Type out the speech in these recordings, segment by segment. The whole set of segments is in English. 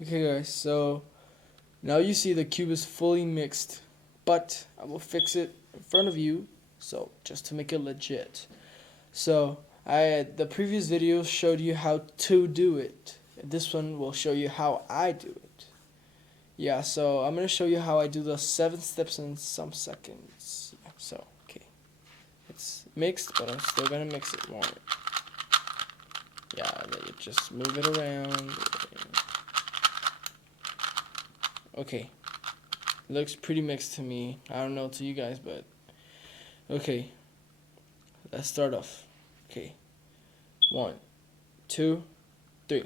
Okay guys, so now you see the cube is fully mixed, but I will fix it in front of you, so just to make it legit. So the previous video showed you how to do it. This one will show you how I do it. Yeah, so I'm gonna show you how I do the 7 steps in some seconds. Yeah, so okay, it's mixed, but I'm still gonna mix it more. Yeah, then you just move it around. Okay, looks pretty mixed to me. I don't know to you guys, but okay. Let's start off. Okay, 1, 2, 3.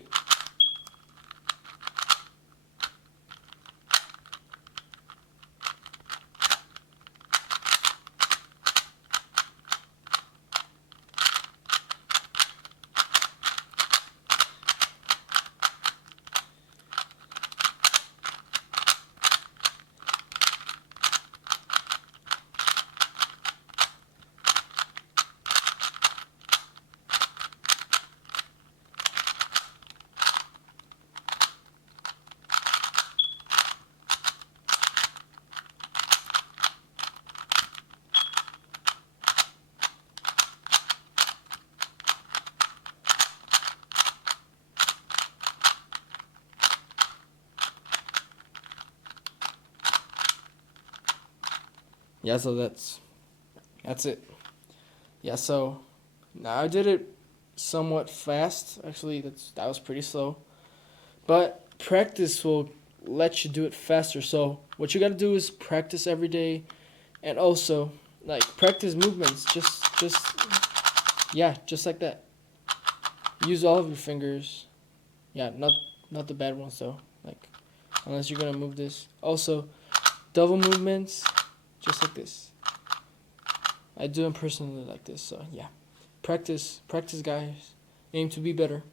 Yeah, so that's it. Yeah, so now I did it somewhat fast. Actually, that was pretty slow. But practice will let you do it faster. So what you gotta do is practice every day, and also like practice movements. Just like that. Use all of your fingers. Yeah, not the bad ones though. Like unless you're gonna move this. Also, double movements, just like this. I do them personally like this. So yeah, practice, guys. Aim to be better.